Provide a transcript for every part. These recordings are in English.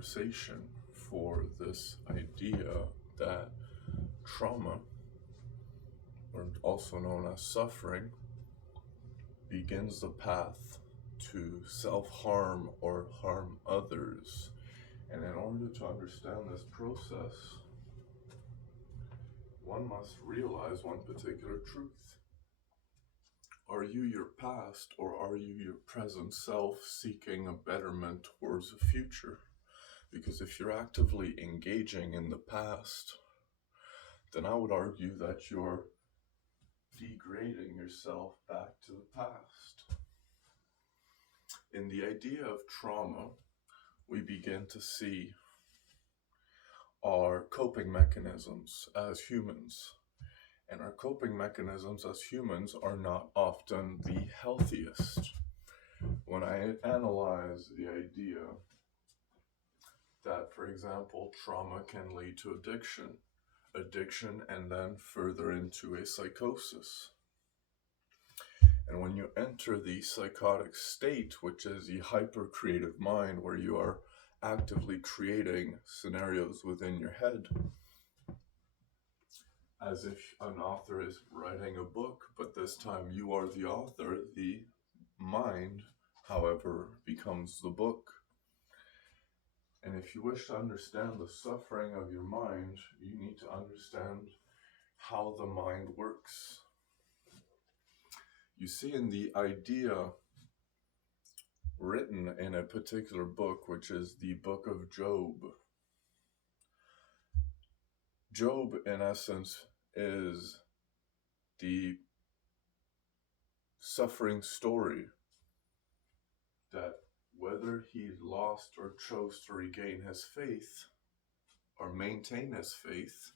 conversation for this idea that trauma, or also known as suffering, begins the path to self-harm or harm others. And in order to understand this process, one must realize one particular truth. Are you your past, or are you your present self seeking a betterment towards the future? Because if you're actively engaging in the past, then I would argue that you're degrading yourself back to the past. In the idea of trauma, we begin to see our coping mechanisms as humans. And our coping mechanisms as humans are not often the healthiest. When I analyze the idea that, for example, trauma can lead to addiction, and then further into a psychosis. And when you enter the psychotic state, which is the hyper-creative mind, where you are actively creating scenarios within your head, as if an author is writing a book, but this time you are the author, the mind, however, becomes the book. And if you wish to understand the suffering of your mind, you need to understand how the mind works. You see, in the idea written in a particular book, which is the book of Job, Job, in essence, is the suffering story that whether he lost or chose to regain his faith or maintain his faith,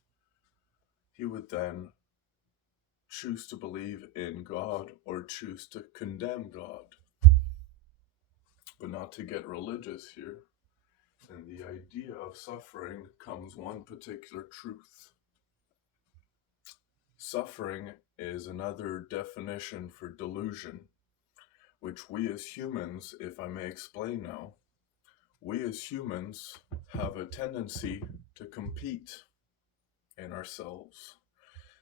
he would then choose to believe in God or choose to condemn God. But not to get religious here. In the idea of suffering comes one particular truth. Suffering is another definition for delusion, which we as humans, if I may explain now, we as humans have a tendency to compete in ourselves,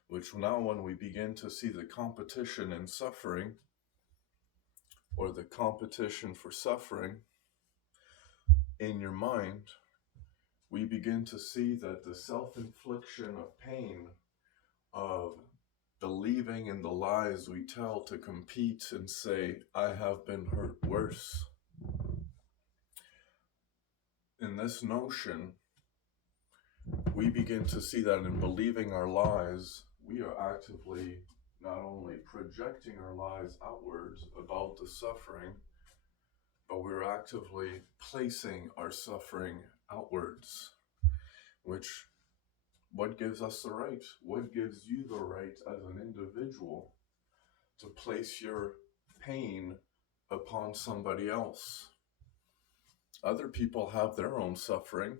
which now when we begin to see the competition in suffering, or the competition for suffering in your mind, we begin to see that the self-infliction of pain, of believing in the lies we tell to compete and say, I have been hurt worse. In this notion, we begin to see that in believing our lies, we are actively not only projecting our lies outwards about the suffering, but we're actively placing our suffering outwards, which, what gives us the right? What gives you the right as an individual to place your pain upon somebody else? Other people have their own suffering.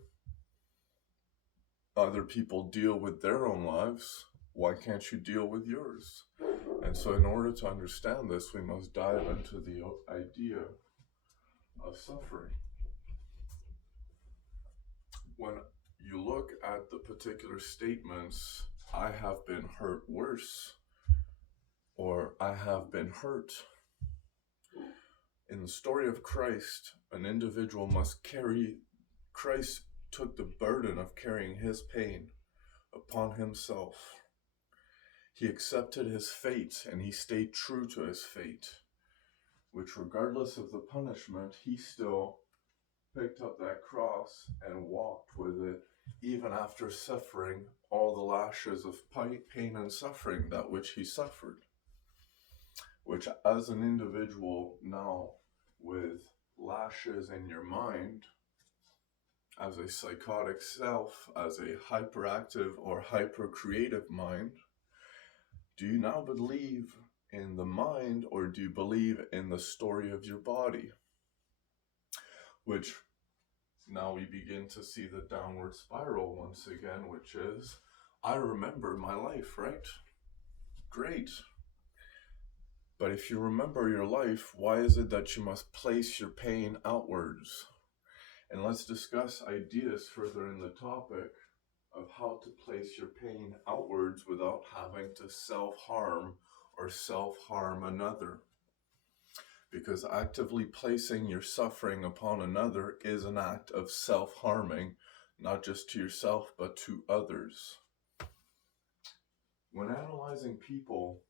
Other people deal with their own lives. Why can't you deal with yours? And so in order to understand this, we must dive into the idea of suffering. When you look at the particular statements, I have been hurt worse, or I have been hurt. In the story of Christ, an individual must carry, Christ took the burden of carrying his pain upon himself. He accepted his fate and he stayed true to his fate, which regardless of the punishment, he still picked up that cross and walked with it, even after suffering all the lashes of pain and suffering that which he suffered. Which as an individual now with lashes in your mind, as a psychotic self, as a hyperactive or hyper-creative mind, do you now believe in the mind, or do you believe in the story of your body? Which now we begin to see the downward spiral once again, which is, I remember my life, right? Great. But if you remember your life, why is it that you must place your pain outwards? And let's discuss ideas further in the topic of how to place your pain outwards without having to self-harm or self-harm another. Because actively placing your suffering upon another is an act of self-harming, not just to yourself, but to others. When analyzing people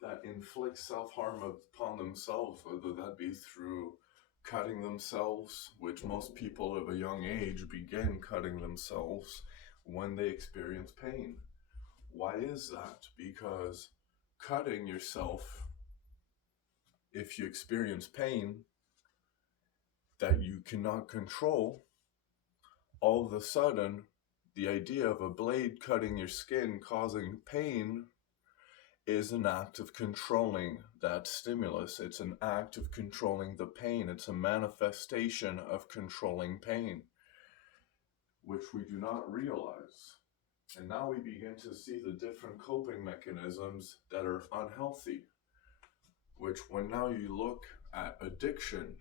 that inflict self-harm upon themselves, whether that be through cutting themselves, which most people of a young age begin cutting themselves when they experience pain. Why is that? Because cutting yourself, if you experience pain that you cannot control, all of a sudden, the idea of a blade cutting your skin causing pain is an act of controlling that stimulus. It's an act of controlling the pain. It's a manifestation of controlling pain, which we do not realize. And now we begin to see the different coping mechanisms that are unhealthy, which when now you look at addiction,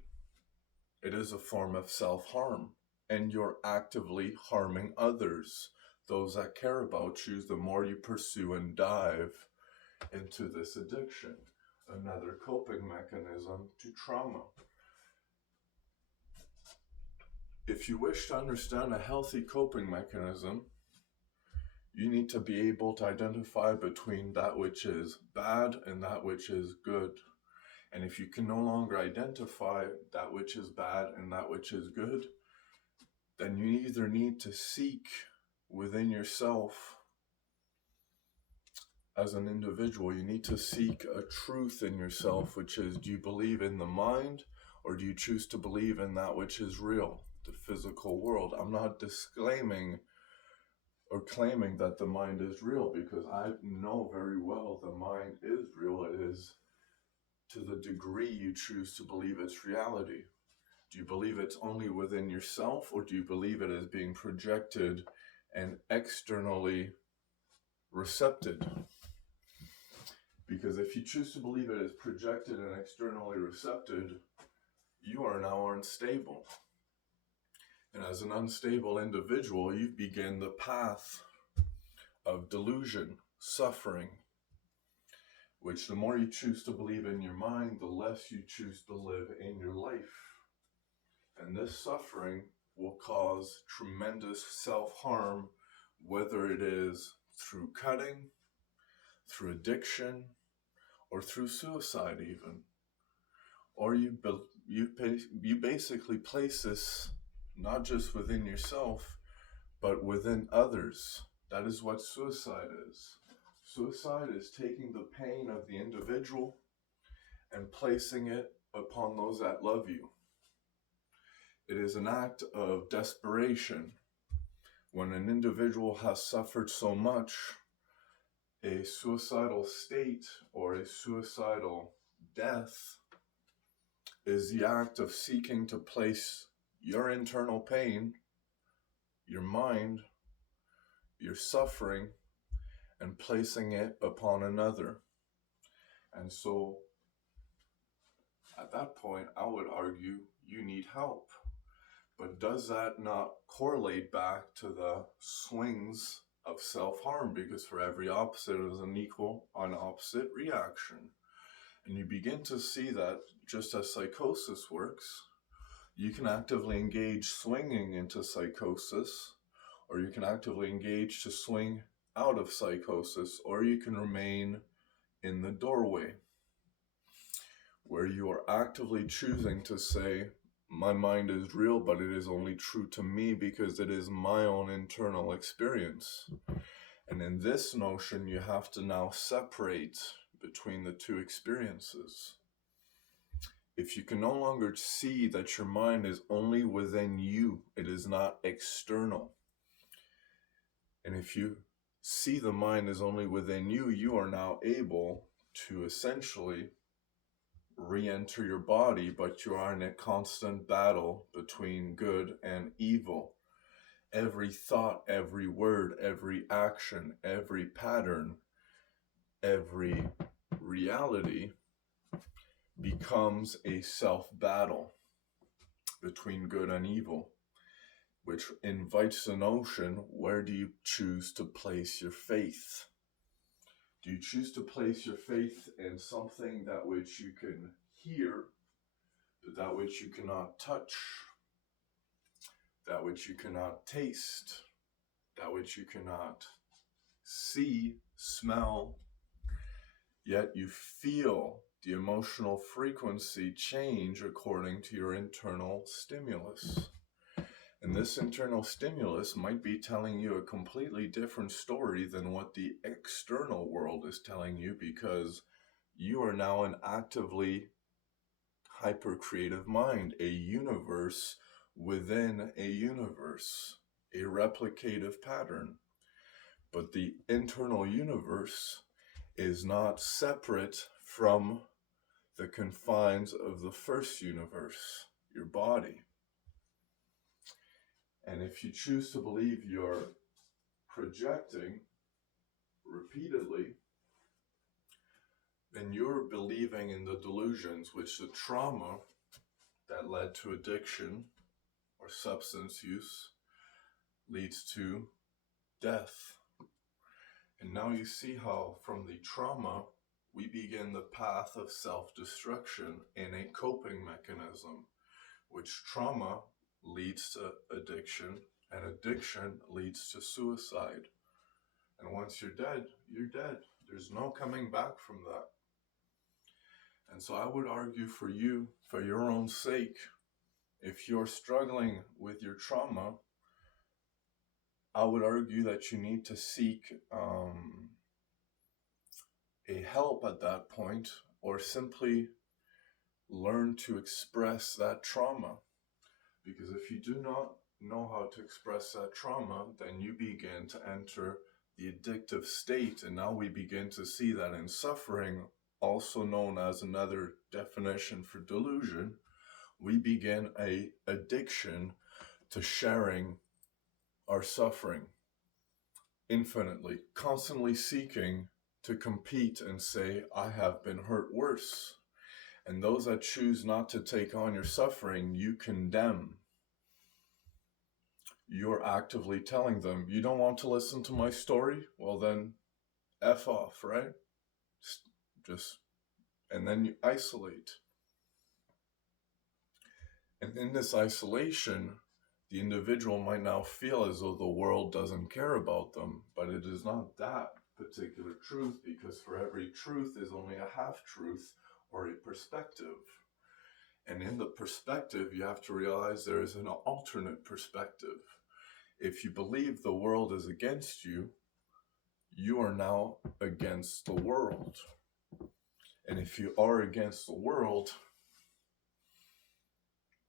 it is a form of self-harm, and you're actively harming others, those that care about you, the more you pursue and dive into this addiction, another coping mechanism to trauma. If you wish to understand a healthy coping mechanism, you need to be able to identify between that which is bad and that which is good. And if you can no longer identify that which is bad and that which is good, then you either need to seek within yourself as an individual, you need to seek a truth in yourself, which is, do you believe in the mind or do you choose to believe in that which is real, the physical world? I'm not disclaiming or claiming that the mind is real, because I know very well the mind is real. It is to the degree you choose to believe its reality. Do you believe it's only within yourself, or do you believe it is being projected and externally recepted? Because if you choose to believe it is projected and externally recepted, you are now unstable. And as an unstable individual, you begin the path of delusion, suffering, which the more you choose to believe in your mind, the less you choose to live in your life. And this suffering will cause tremendous self-harm, whether it is through cutting, through addiction, or through suicide even. Or you basically place this not just within yourself, but within others. That is what suicide is. Suicide is taking the pain of the individual and placing it upon those that love you. It is an act of desperation. When an individual has suffered so much, a suicidal state or a suicidal death is the act of seeking to place your internal pain, your mind, your suffering, and placing it upon another. And so, at that point, I would argue you need help. But does that not correlate back to the swings of self-harm? Because for every opposite is an equal and opposite reaction. And you begin to see that just as psychosis works, you can actively engage swinging into psychosis, or you can actively engage to swing out of psychosis, or you can remain in the doorway, where you are actively choosing to say, my mind is real, but it is only true to me because it is my own internal experience. And in this notion, you have to now separate between the two experiences. If you can no longer see that your mind is only within you, it is not external. And if you see the mind is only within you, you are now able to essentially re-enter your body, but you are in a constant battle between good and evil. Every thought, every word, every action, every pattern, every reality becomes a self-battle. between good and evil, which invites the notion, where do you choose to place your faith? Do you choose to place your faith in something that which you can hear, but that which you cannot touch, that which you cannot taste, that which you cannot see, smell, yet you feel the emotional frequency change according to your internal stimulus? And this internal stimulus might be telling you a completely different story than what the external world is telling you, because you are now an actively hyper-creative mind, a universe within a universe, a replicative pattern. But the internal universe is not separate from the confines of the first universe, your body. And if you choose to believe you're projecting repeatedly, then you're believing in the delusions, which the trauma that led to addiction or substance use leads to death. And now you see how from the trauma, we begin the path of self-destruction in a coping mechanism, which trauma leads to addiction, and addiction leads to suicide. And once you're dead, you're dead. There's no coming back from that. And so I would argue for you, for your own sake, if you're struggling with your trauma, I would argue that you need to seek a help at that point, or simply learn to express that trauma. Because if you do not know how to express that trauma, then you begin to enter the addictive state. And now we begin to see that in suffering, also known as another definition for delusion, we begin a addiction to sharing our suffering infinitely, constantly seeking to compete and say, I have been hurt worse. And those that choose not to take on your suffering, you condemn. You're actively telling them, you don't want to listen to my story? Well then, F off, right? And then you isolate. And in this isolation, the individual might now feel as though the world doesn't care about them, but it is not that particular truth, because for every truth is only a half-truth or a perspective. And in the perspective, you have to realize there is an alternate perspective. If you believe the world is against you, you are now against the world. And if you are against the world,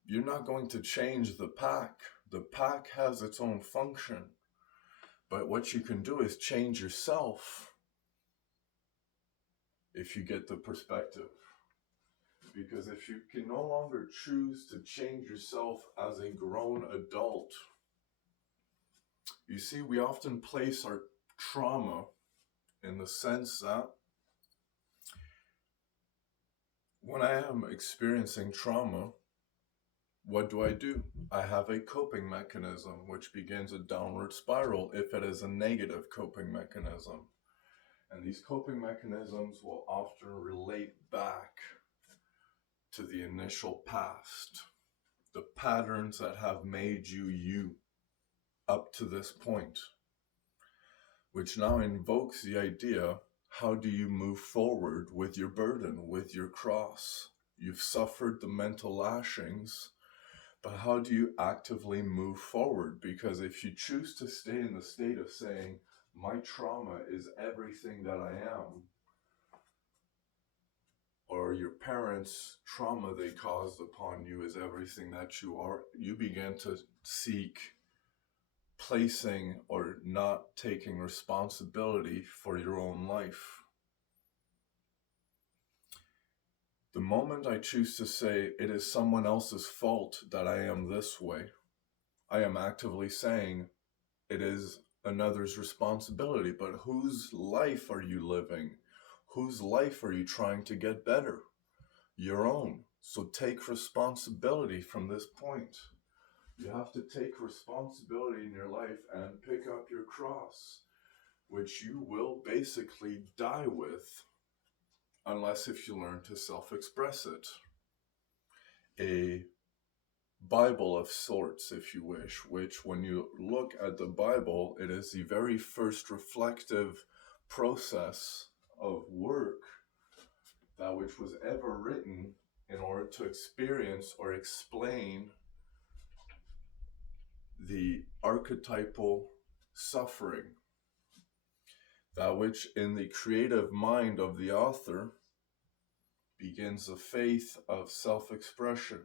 you're not going to change the pack. The pack has its own function. But what you can do is change yourself if you get the perspective. Because if you can no longer choose to change yourself as a grown adult, you see, we often place our trauma in the sense that when I am experiencing trauma, what do? I have a coping mechanism which begins a downward spiral if it is a negative coping mechanism. And these coping mechanisms will often relate back to the initial past, the patterns that have made you up to this point, which now invokes the idea, how do you move forward with your burden, with your cross? You've suffered the mental lashings, but how do you actively move forward? Because if you choose to stay in the state of saying, my trauma is everything that I am, or your parents' trauma they caused upon you is everything that you are, you begin to seek placing or not taking responsibility for your own life. The moment I choose to say it is someone else's fault that I am this way, I am actively saying it is another's responsibility. But whose life are you living? Whose life are you trying to get better? Your own. So take responsibility from this point. You have to take responsibility in your life and pick up your cross, which you will basically die with, unless if you learn to self-express it. A Bible of sorts, if you wish, which when you look at the Bible, it is the very first reflective process of work that which was ever written in order to experience or explain the archetypal suffering, that which in the creative mind of the author begins the faith of self-expression,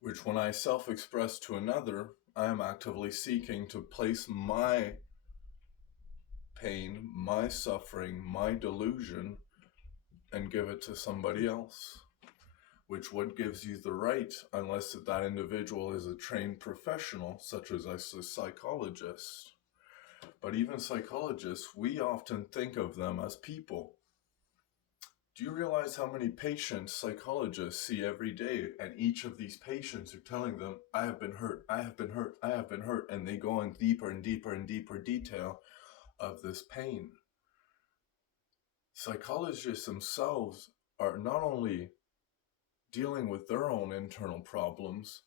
which when I self-express to another, I am actively seeking to place my pain, my suffering, my delusion, and give it to somebody else. Which what gives you the right, unless that individual is a trained professional, such as a psychologist. But even psychologists, we often think of them as people. Do you realize how many patients psychologists see every day? And each of these patients are telling them, I have been hurt, I have been hurt, I have been hurt. And they go in deeper and deeper and deeper detail of this pain. Psychologists themselves are not only dealing with their own internal problems,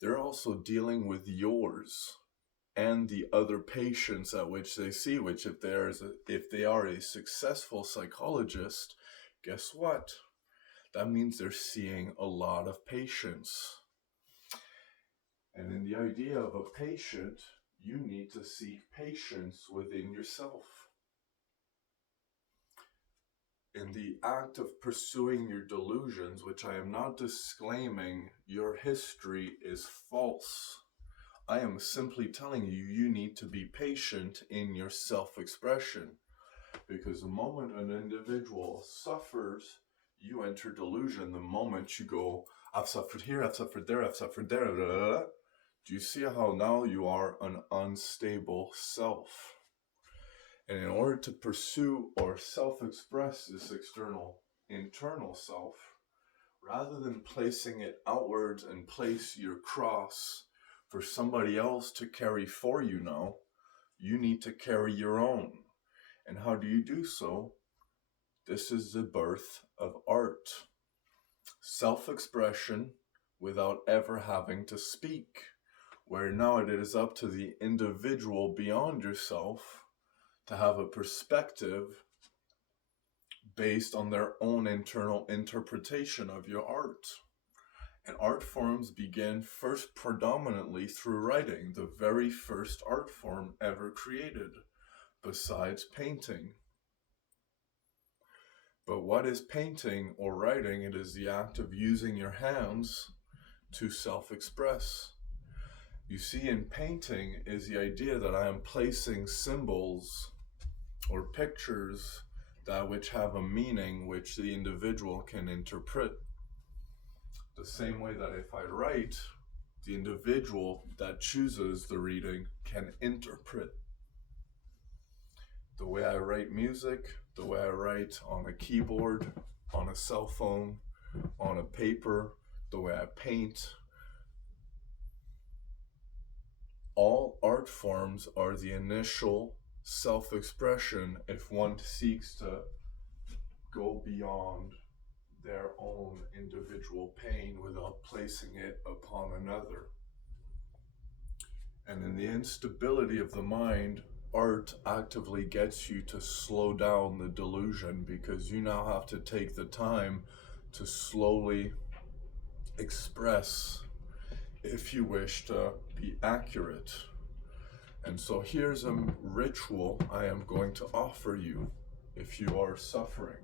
they're also dealing with yours and the other patients at which they see, which if they are a successful psychologist, guess what? That means they're seeing a lot of patients. And in the idea of a patient, you need to seek patience within yourself. In the act of pursuing your delusions, which I am not disclaiming your history is false, I am simply telling you, you need to be patient in your self-expression. Because the moment an individual suffers, you enter delusion. The moment you go, I've suffered here, I've suffered there, I've suffered there. Blah, blah, blah. Do you see how now you are an unstable self? And in order to pursue or self-express this internal self, rather than placing it outwards and place your cross for somebody else to carry for you now, you need to carry your own. And how do you do so? This is the birth of art. Self-expression without ever having to speak, where now it is up to the individual beyond yourself to have a perspective based on their own internal interpretation of your art. And art forms begin first predominantly through writing, the very first art form ever created, besides painting. But what is painting or writing? It is the act of using your hands to self-express. You see, in painting is the idea that I am placing symbols or pictures that which have a meaning which the individual can interpret. The same way that if I write, the individual that chooses the reading can interpret. The way I write music, the way I write on a keyboard, on a cell phone, on a paper, the way I paint. All art forms are the initial self-expression if one seeks to go beyond their own individual pain without placing it upon another. And in the instability of the mind, art actively gets you to slow down the delusion, because you now have to take the time to slowly express if you wish to be accurate. And so here's a ritual I am going to offer you if you are suffering.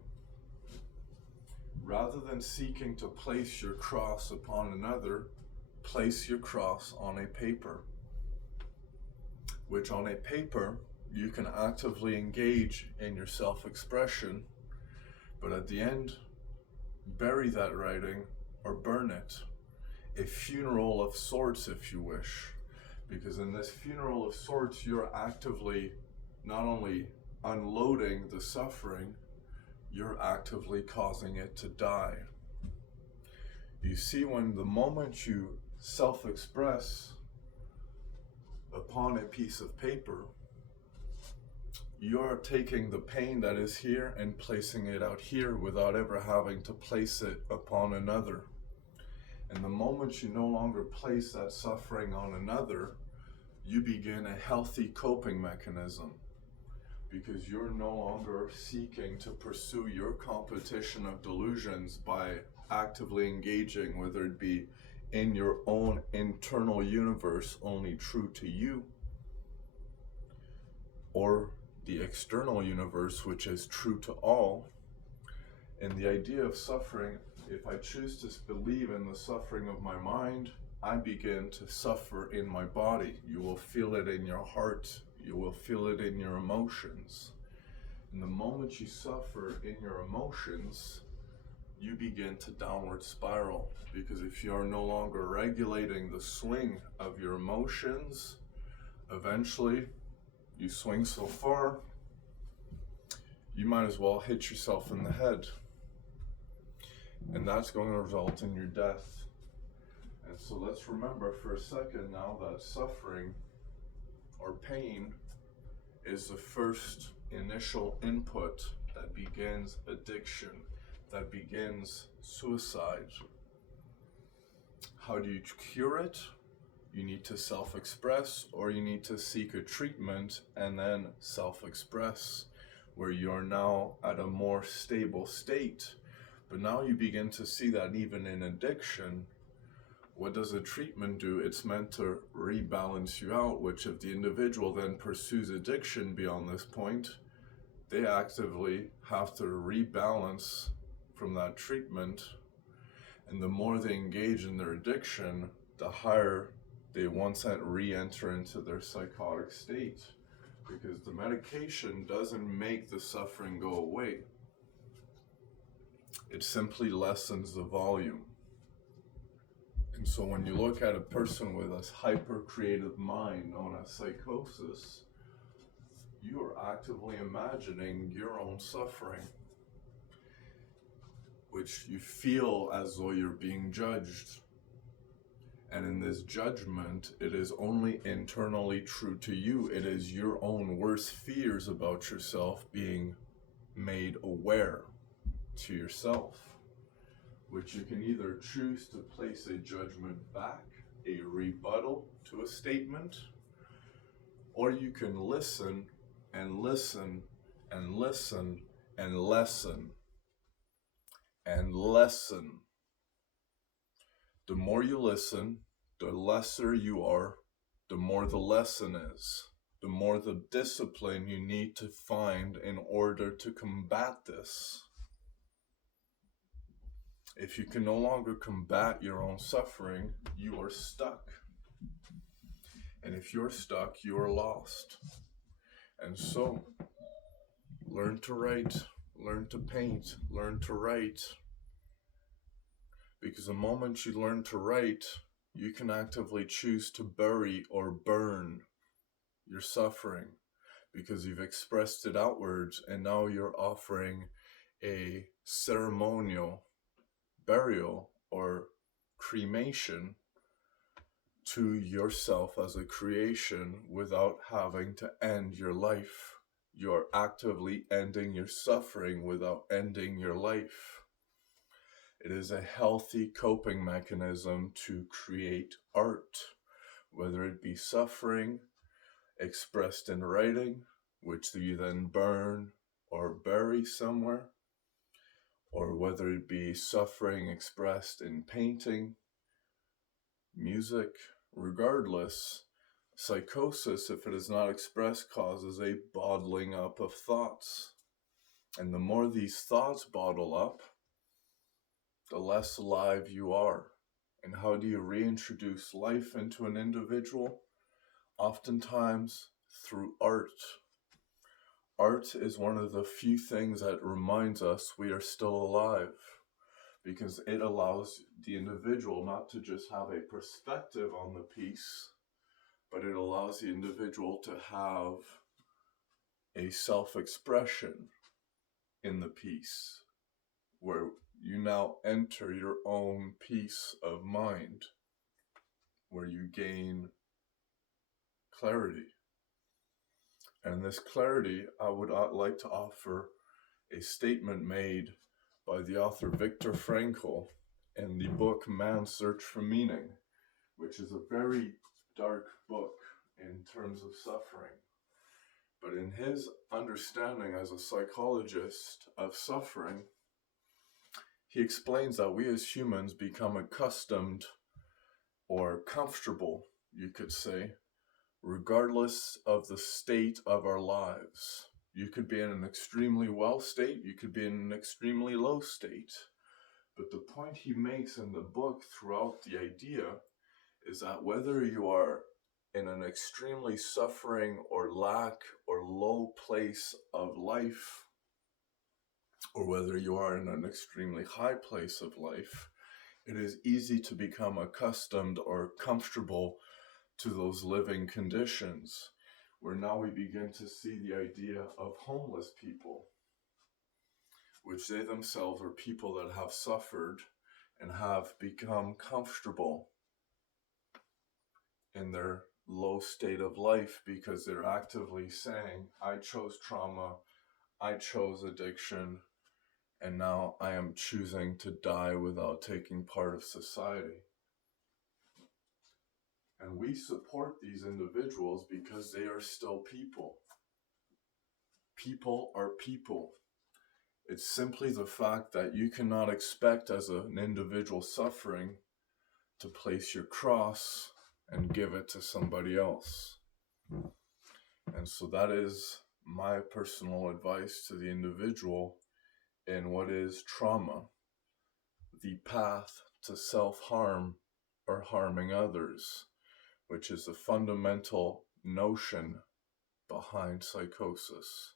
Rather than seeking to place your cross upon another, place your cross on a paper, which on a paper you can actively engage in your self-expression, but at the end, bury that writing or burn it. A funeral of sorts, if you wish. Because in this funeral of sorts, you're actively not only unloading the suffering, you're actively causing it to die. You see, when the moment you self-express upon a piece of paper, you're taking the pain that is here and placing it out here without ever having to place it upon another. And the moment you no longer place that suffering on another, you begin a healthy coping mechanism, because you're no longer seeking to pursue your competition of delusions by actively engaging, whether it be in your own internal universe only true to you, or the external universe which is true to all. And the idea of suffering, if I choose to believe in the suffering of my mind, I begin to suffer in my body. You will feel it in your heart. You will feel it in your emotions. And the moment you suffer in your emotions, you begin to downward spiral. Because if you are no longer regulating the swing of your emotions, eventually you swing so far, you might as well hit yourself in the head. And that's going to result in your death. And so let's remember for a second now that suffering or pain is the first initial input that begins addiction, that begins suicide. How do you cure it? You need to self-express, or you need to seek a treatment and then self-express, where you are now at a more stable state. But now you begin to see that even in addiction, what does a treatment do? It's meant to rebalance you out, which if the individual then pursues addiction beyond this point, they actively have to rebalance from that treatment. And the more they engage in their addiction, the higher they once again re-enter into their psychotic state, because the medication doesn't make the suffering go away. It simply lessens the volume. And so when you look at a person with a hyper-creative mind known as psychosis, you are actively imagining your own suffering, which you feel as though you're being judged. And in this judgment, it is only internally true to you. It is your own worst fears about yourself being made aware to yourself, which you can either choose to place a judgment back, a rebuttal to a statement, or you can listen and listen and listen and lessen and lessen. The more you listen, the lesser you are, the more the lesson is, the more the discipline you need to find in order to combat this. If you can no longer combat your own suffering, you are stuck. And if you're stuck, you are lost. And so, learn to write, learn to paint, learn to write. Because the moment you learn to write, you can actively choose to bury or burn your suffering, because you've expressed it outwards, and now you're offering a ceremonial burial or cremation to yourself as a creation without having to end your life. You're actively ending your suffering without ending your life. It is a healthy coping mechanism to create art, whether it be suffering expressed in writing, which you then burn or bury somewhere, or whether it be suffering expressed in painting, music. Regardless, psychosis, if it is not expressed, causes a bottling up of thoughts. And the more these thoughts bottle up, the less alive you are. And how do you reintroduce life into an individual? Oftentimes through art. Art is one of the few things that reminds us we are still alive, because it allows the individual not to just have a perspective on the piece, but it allows the individual to have a self-expression in the piece, where you now enter your own peace of mind, where you gain clarity. And this clarity, I would like to offer a statement made by the author Viktor Frankl in the book Man's Search for Meaning, which is a very dark book in terms of suffering. But in his understanding as a psychologist of suffering, he explains that we as humans become accustomed or comfortable, you could say, regardless of the state of our lives. You could be in an extremely well state, you could be in an extremely low state. But the point he makes in the book throughout the idea is that whether you are in an extremely suffering or lack or low place of life, or whether you are in an extremely high place of life, it is easy to become accustomed or comfortable to those living conditions, where now we begin to see the idea of homeless people, which they themselves are people that have suffered and have become comfortable in their low state of life because they're actively saying, I chose trauma, I chose addiction, and now I am choosing to die without taking part of society. And we support these individuals because they are still people. People are people. It's simply the fact that you cannot expect as an individual suffering to place your cross and give it to somebody else. And so that is my personal advice to the individual in what is trauma, the path to self-harm or harming others, which is a fundamental notion behind psychosis.